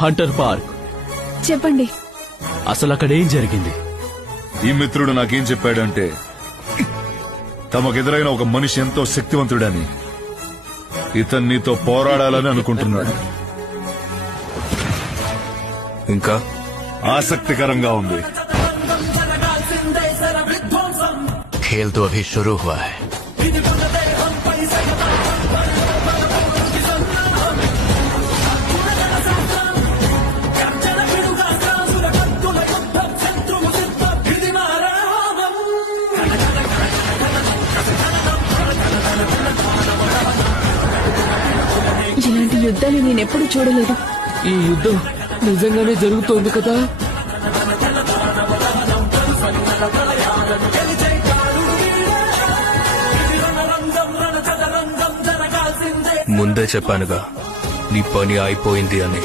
Hunter park. చెప్పండి. అసలు అక్కడేం జరిగింది? ఈ మిత్రుడు నాకేం చెప్పాడంటే తమకెదురైన ఒక మనిషి ఎంతో శక్తివంతుడని, ఇతను నీతో పోరాడాలని అనుకుంటున్నాడు. ఇంకా ఆసక్తికరంగా ఉంది. खेल तो अभी शुरू हुआ है. ఇలాంటి యుద్ధాలు నేనెప్పుడు చూడలేదు. ఈ యుద్ధం నిజంగానే జరుగుతోంది కదా? ముందే చెప్పానుగా నీ పని అయిపోయింది అని.